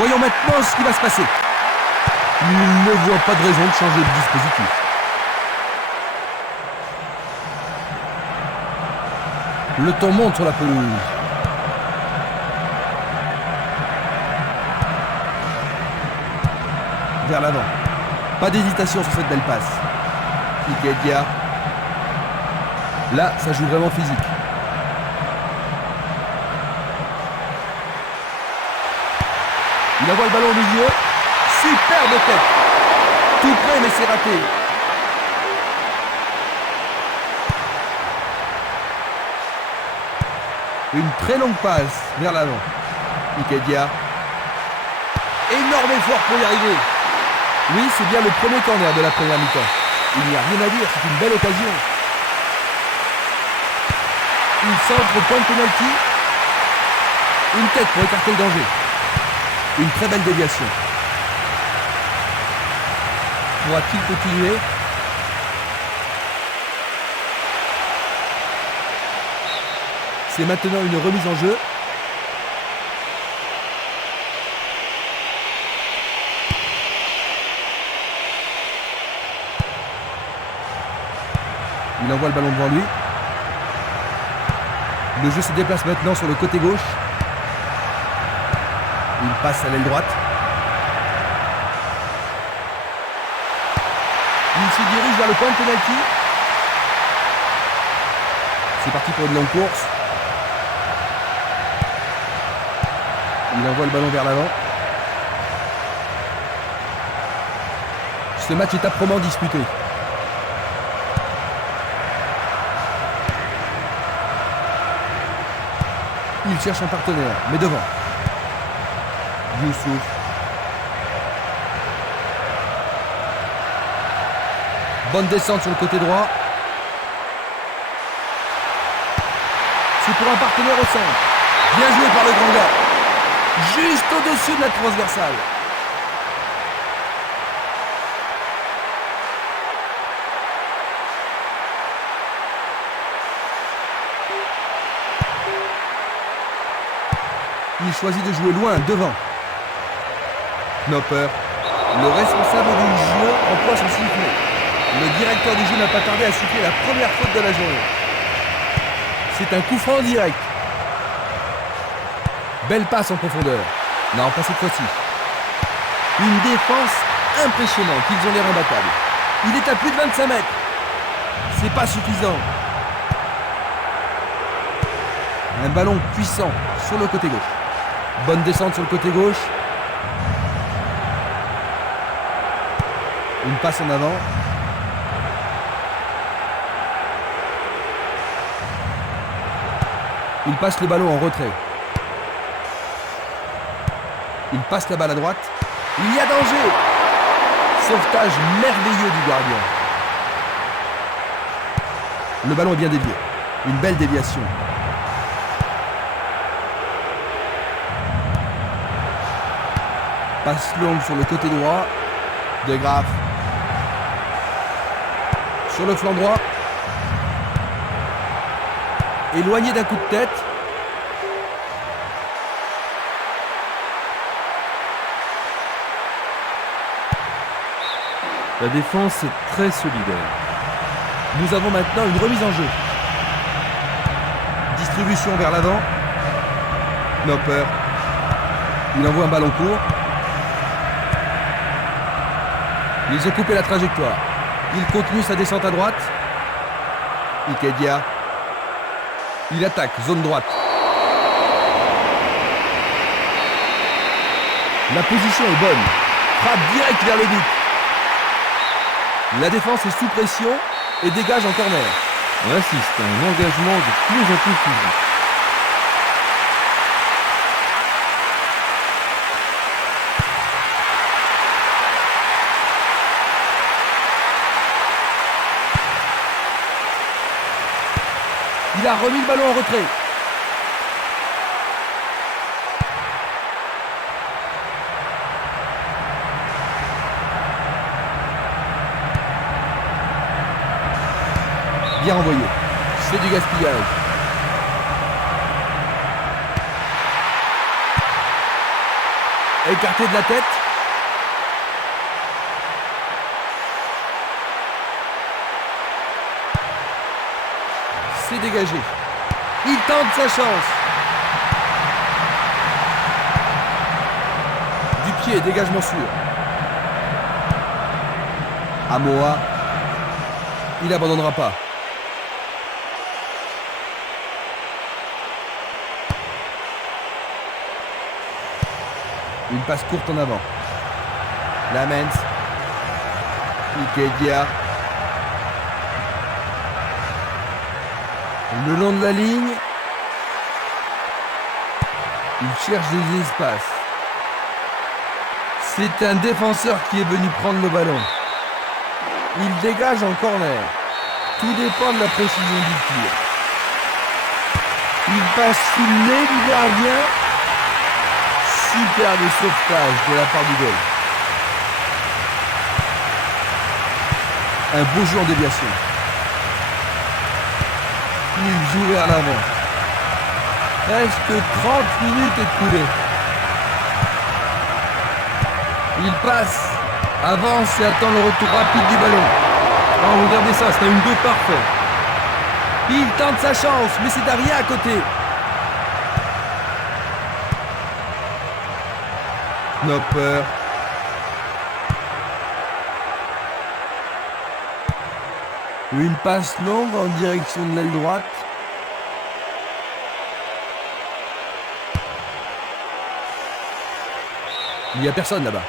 Voyons maintenant ce qui va se passer. Il ne voit pas de raison de changer de dispositif. Le temps monte sur la pelouse. Vers l'avant. Pas d'hésitation sur cette belle passe. Ikedia. Là, ça joue vraiment physique. Il envoie le ballon au milieu. Superbe tête. Tout près, mais c'est raté. Une très longue passe vers l'avant. Ikedia. Énorme effort pour y arriver. Oui, c'est bien le premier corner de la première mi-temps. Il n'y a rien à dire, c'est une belle occasion. Il centre au point de pénalty. Une tête pour écarter le danger. Une très belle déviation. Pourra-t-il continuer? C'est maintenant une remise en jeu. Il envoie le ballon devant lui. Le jeu se déplace maintenant sur le côté gauche. Il passe à l'aile droite. Il se dirige vers le point de pénalty. C'est parti pour une longue course. Il envoie le ballon vers l'avant. Ce match est âprement disputé. Il cherche un partenaire, mais devant. Youssouf. Bonne descente sur le côté droit. C'est pour un partenaire au centre. Bien joué par le grand gars. Juste au-dessus de la transversale. Il choisit de jouer loin, devant. Knopper, le responsable du jeu, emploie son sifflet. Le directeur du jeu n'a pas tardé à siffler la première faute de la journée. C'est un coup franc direct. Belle passe en profondeur. Non, pas cette fois-ci. Une défense impressionnante. Ils ont l'air imbattables. Il est à plus de 25 mètres. C'est pas suffisant. Un ballon puissant sur le côté gauche. Bonne descente sur le côté gauche. Une passe en avant. Il passe le ballon en retrait. Il passe la balle à droite. Il y a danger. Sauvetage merveilleux du gardien. Le ballon est bien dévié. Une belle déviation. Passe longue sur le côté droit. De Graaf. Sur le flanc droit. Éloigné d'un coup de tête. La défense est très solidaire. Nous avons maintenant une remise en jeu. Distribution vers l'avant. Knopper. Il envoie un ballon court. Ils ont coupé la trajectoire. Il continue sa descente à droite. Ikedia. Il attaque, zone droite. La position est bonne. Frappe direct vers le but. La défense est sous pression et dégage en corner. On assiste à un engagement de plus en plus physique. Il a remis le ballon en retrait. Bien envoyé. C'est du gaspillage. Écarté de la tête. C'est dégagé. Il tente sa chance. Du pied, dégagement sûr. Amoa. Il n'abandonnera pas. Une passe courte en avant. Lamens. Ikedia. Le long de la ligne. Il cherche des espaces. C'est un défenseur qui est venu prendre le ballon. Il dégage en corner. Tout dépend de la précision du tir. Il passe sous le nez du gardien. Superbe sauvetage de la part du goal. Un beau jeu en déviation. Il joue vers l'avant. Presque 30 minutes écoulées. Il passe, avance et attend le retour rapide du ballon. Oh, regardez ça, c'est un 1-2 parfait. Il tente sa chance, mais c'est Daria à côté. Knopper. Une passe longue en direction de l'aile droite. Il n'y a personne là-bas.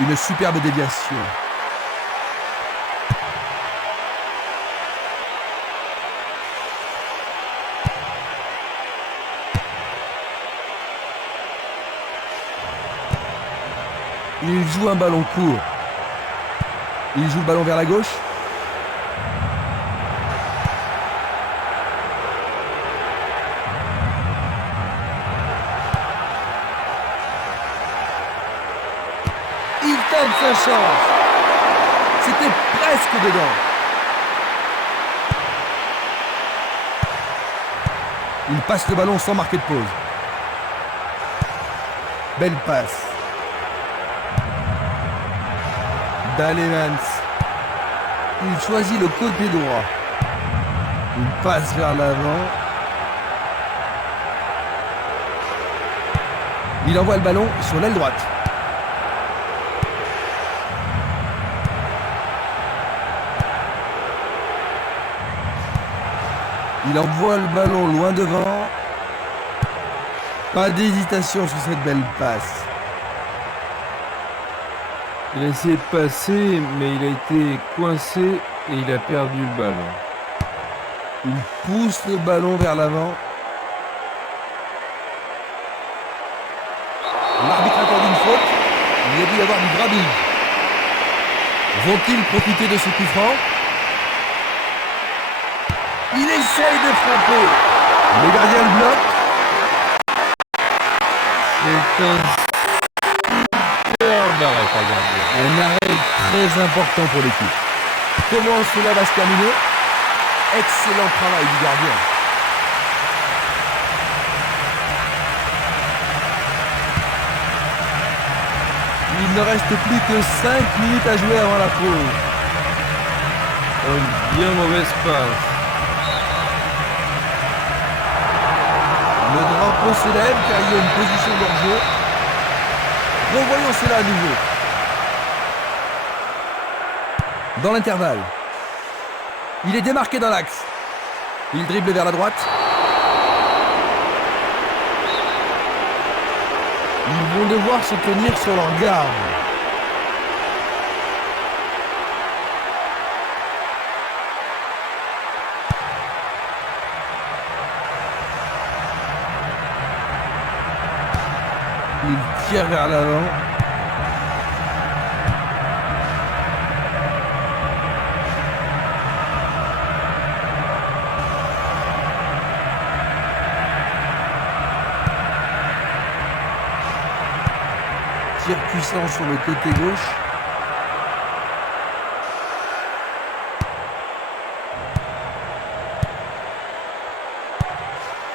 Une superbe déviation. Il joue un ballon court. Il joue le ballon vers la gauche. Il tente sa chance. C'était presque dedans. Il passe le ballon sans marquer de pause. Belle passe. Dalemans. Il choisit le côté droit. Il passe vers l'avant. Il envoie le ballon sur l'aile droite. Il envoie le ballon loin devant. Pas d'hésitation sur cette belle passe. Il a essayé de passer, mais il a été coincé et il a perdu le ballon. Il pousse le ballon vers l'avant. L'arbitre accorde une faute. Il y a dû y avoir du grabuge. Vont-ils profiter de ce coup franc? Il essaye de frapper. Le gardien le bloque. C'est Un arrêt très important pour l'équipe. Comment cela va se terminer? Excellent travail du gardien. Il ne reste plus que 5 minutes à jouer avant la pause. une bien mauvaise passe. Le drapeau s'élève car il y a une position d'hors-jeu. Revoyons cela à nouveau. Dans l'intervalle. Il est démarqué dans l'axe. Il dribble vers la droite. Ils vont devoir se tenir sur leur garde. Il tire vers l'avant. Tir puissant sur le côté gauche.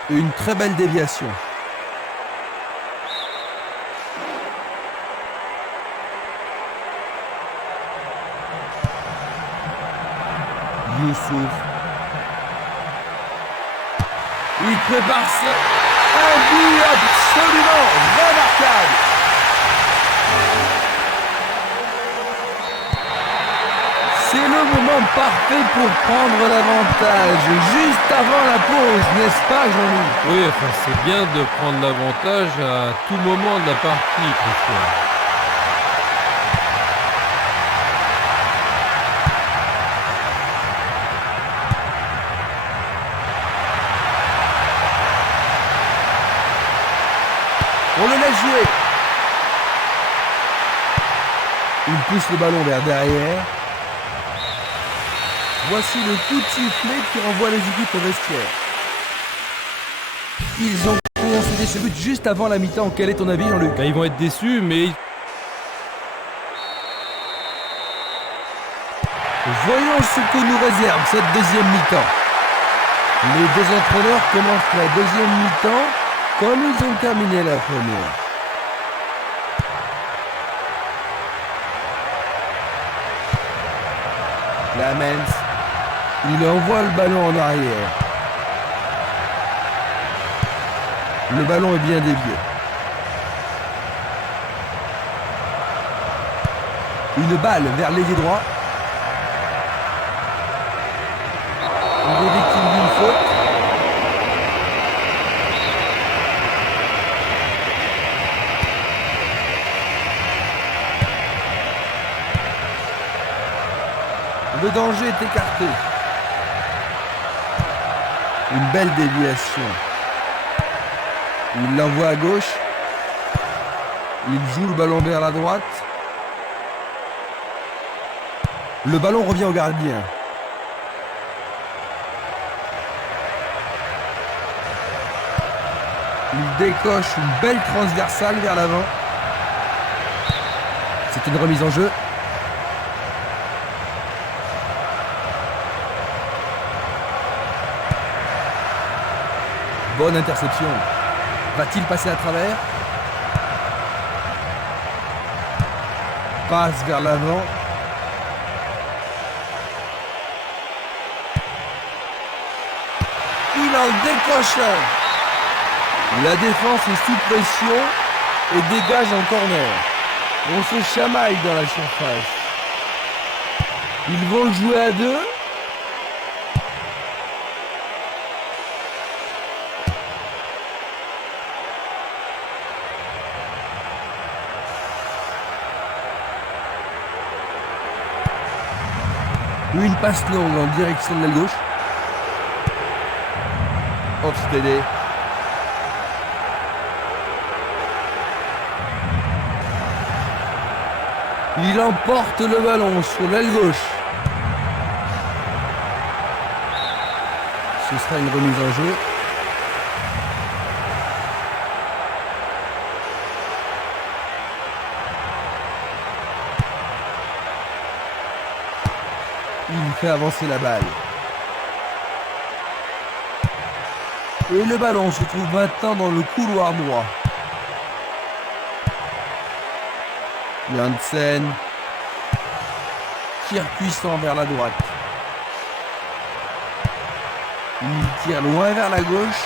Une très belle déviation. Youssouf. Il prépare ça. Un but absolument remarquable. C'est le moment parfait pour prendre l'avantage, juste avant la pause, n'est-ce pas Jean-Louis? Oui, enfin, c'est bien de prendre l'avantage à tout moment de la partie, Christian. On le laisse jouer. Il pousse le ballon vers derrière. Voici le coup de sifflet qui renvoie les équipes au vestiaire. Ils ont concédé ce but juste avant la mi-temps. Quel est ton avis, Jean-Luc? Ils vont être déçus, mais... Voyons ce que nous réserve cette deuxième mi-temps. Les deux entraîneurs commencent la deuxième mi-temps comme ils ont terminé la première. Lamens, il envoie le ballon en arrière. Le ballon est bien dévié. Une balle vers l'ailier droit. Il est victime d'une faute. Le danger est écarté. Une belle déviation. Il l'envoie à gauche. Il joue le ballon vers la droite. Le ballon revient au gardien. Il décoche une belle transversale vers l'avant. C'est une remise en jeu. Bonne interception. Va-t-il passer à travers? Passe vers l'avant. Il en décoche un. La défense est sous pression et dégage en corner. On se chamaille dans la surface. Ils vont le jouer à deux. Une passe longue en direction de l'aile gauche. Hofstede. Il emporte le ballon sur l'aile gauche. Ce sera une remise en jeu. Il fait avancer la balle. Et le ballon se trouve maintenant dans le couloir droit. Janssen. Tir puissant vers la droite. Il tire loin vers la gauche.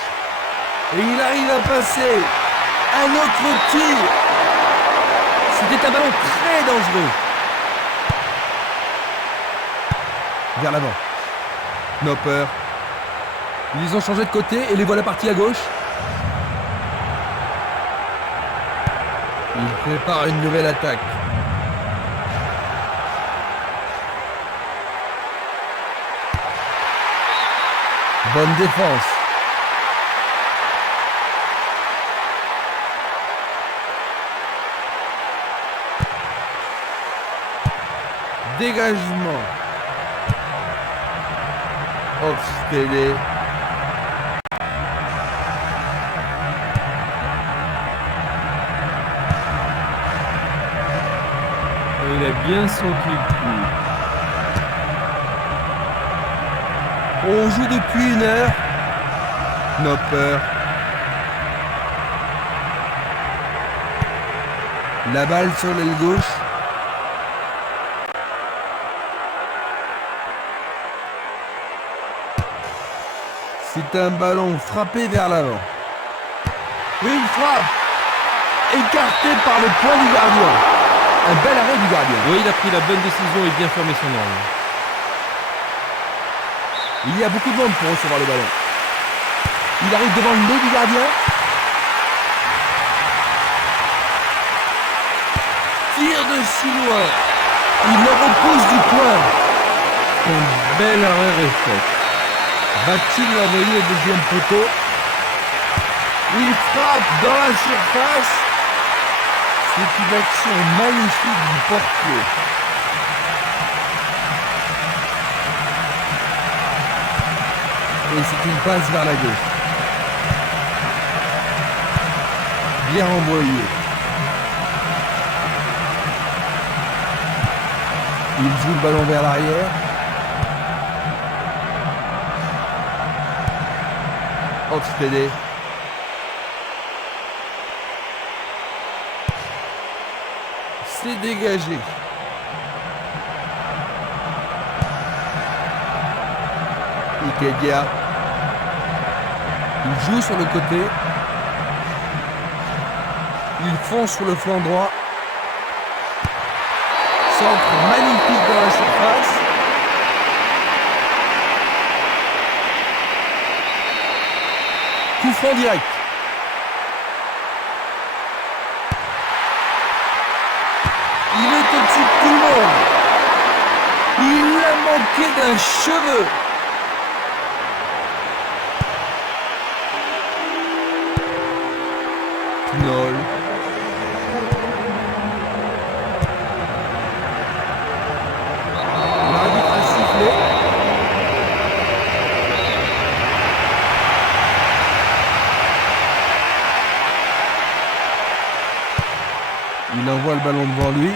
Et il arrive à passer. Un autre tir. C'était un ballon très dangereux. Vers l'avant. Nopper. Ils ont changé de côté et les voilà partis à gauche. Il prépare une nouvelle attaque. Bonne défense. Dégagement. Hofstede. Il a bien senti le coup. On joue depuis 1 heure. Knopper. La balle sur l'aile gauche. C'est un ballon frappé vers l'avant. Une frappe écartée par le point du gardien. Un bel arrêt du gardien. Oui, il a pris la bonne décision et bien fermé son angle. Il y a beaucoup de monde pour recevoir le ballon. Il arrive devant le nez du gardien. Tire de si loin. Il le repousse du coin. Un bel arrêt réflexe. Va-t-il l'envoyer au deuxième poteau? Il frappe dans la surface. C'est une action magnifique du portier. Et c'est une passe vers la gauche. Bien envoyé. Il joue le ballon vers l'arrière. Hofstede. C'est dégagé. Ikedia. Il joue sur le côté. Il fonce sur le flanc droit. Centre magnifique dans la surface. Coup franc direct. Il est au-dessus de tout le monde. Il a manqué d'un cheveu. Knoll. L'arbitre a sifflé. Il envoie le ballon devant lui.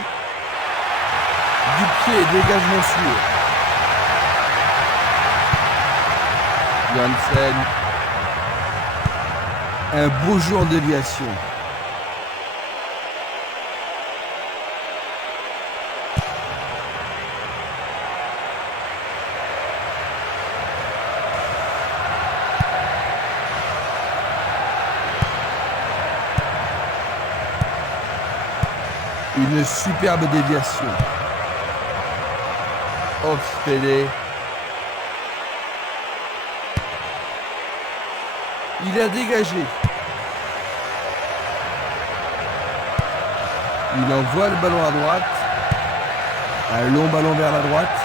Du pied, dégagement sûr. Janssen. Un beau jeu en déviation. Une superbe déviation. Hofstede. Il a dégagé. Il envoie le ballon à droite. Un long ballon vers la droite.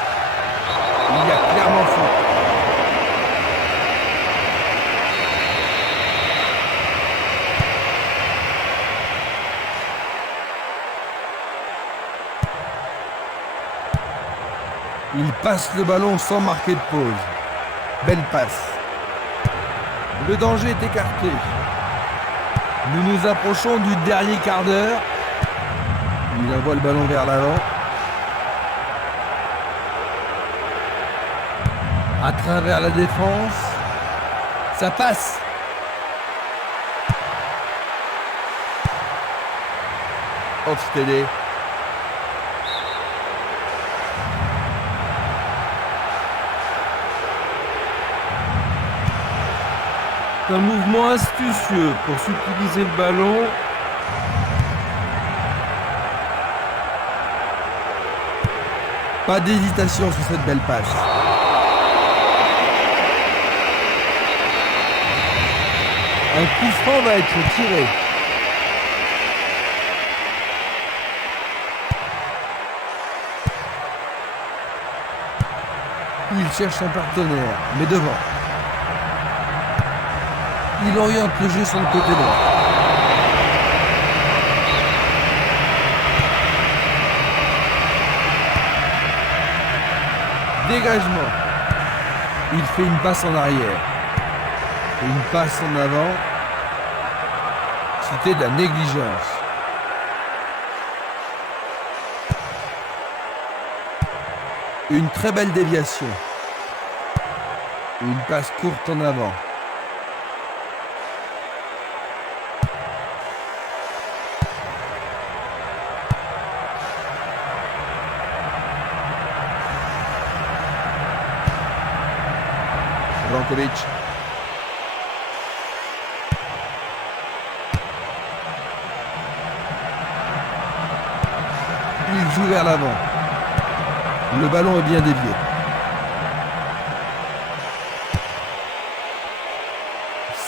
Il a clairement faute. Il passe le ballon sans marquer de pause. Belle passe. Le danger est écarté. Nous nous approchons du dernier quart d'heure. Il envoie le ballon vers l'avant. À travers la défense. Ça passe. Hofstede. C'est un mouvement astucieux pour subtiliser le ballon. Pas d'hésitation sur cette belle passe. Un coup franc va être tiré. Il cherche son partenaire, mais devant. Il oriente le jeu sur le côté droit. Dégagement. Il fait une passe en arrière. Une passe en avant. C'était de la négligence. Une très belle déviation. Une passe courte en avant. Brankovic. Il joue vers l'avant. Le ballon est bien dévié.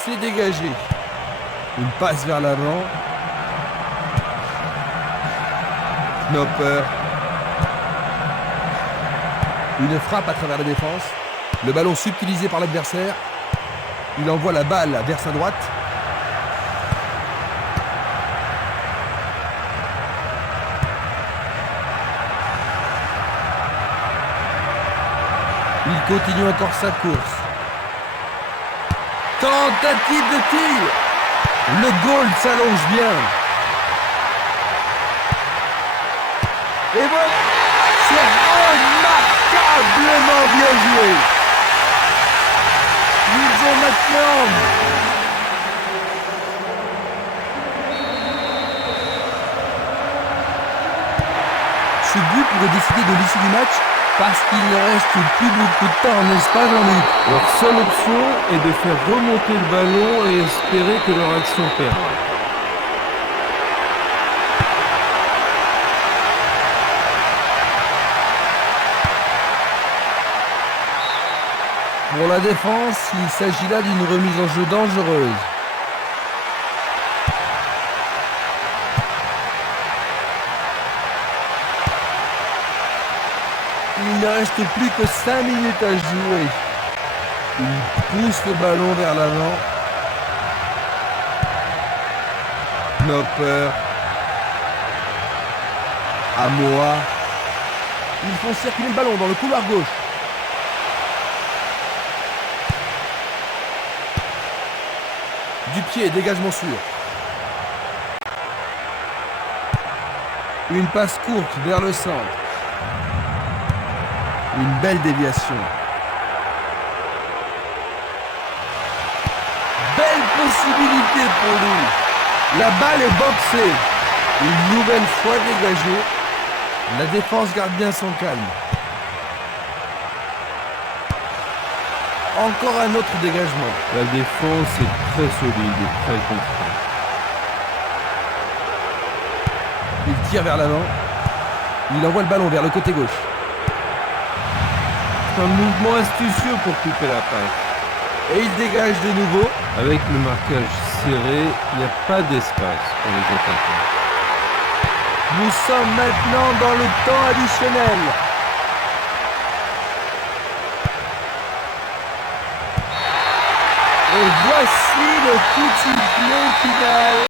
C'est dégagé. Une passe vers l'avant. Knopper. Une frappe à travers la défense. Le ballon subtilisé par l'adversaire. Il envoie la balle vers sa droite. Il continue encore sa course. Tentative de tir. Le goal s'allonge bien. Et voilà, c'est remarquablement bien joué. Ils ont maintenant ce but pourrait décider de l'issue du match parce qu'il ne reste plus beaucoup de temps en Espagne en Ligue. Leur seule option est de faire remonter le ballon et espérer que leur action perde. Pour la défense, il s'agit là d'une remise en jeu dangereuse. Il ne reste plus que 5 minutes à jouer. Il pousse le ballon vers l'avant. Knopper. Amoa. Ils font circuler le ballon dans le couloir gauche. Du pied, dégagement sûr. Une passe courte vers le centre. Une belle déviation. Belle possibilité pour lui. La balle est boxée. Une nouvelle fois dégagée. La défense garde bien son calme. Encore un autre dégagement. La défense est très solide et très confiante. Il tire vers l'avant. Il envoie le ballon vers le côté gauche. C'est un mouvement astucieux pour couper la passe. Et il dégage de nouveau. Avec le marquage serré, il n'y a pas d'espace pour les attaquants. Nous sommes maintenant dans le temps additionnel. Et voici le coup de sifflet final.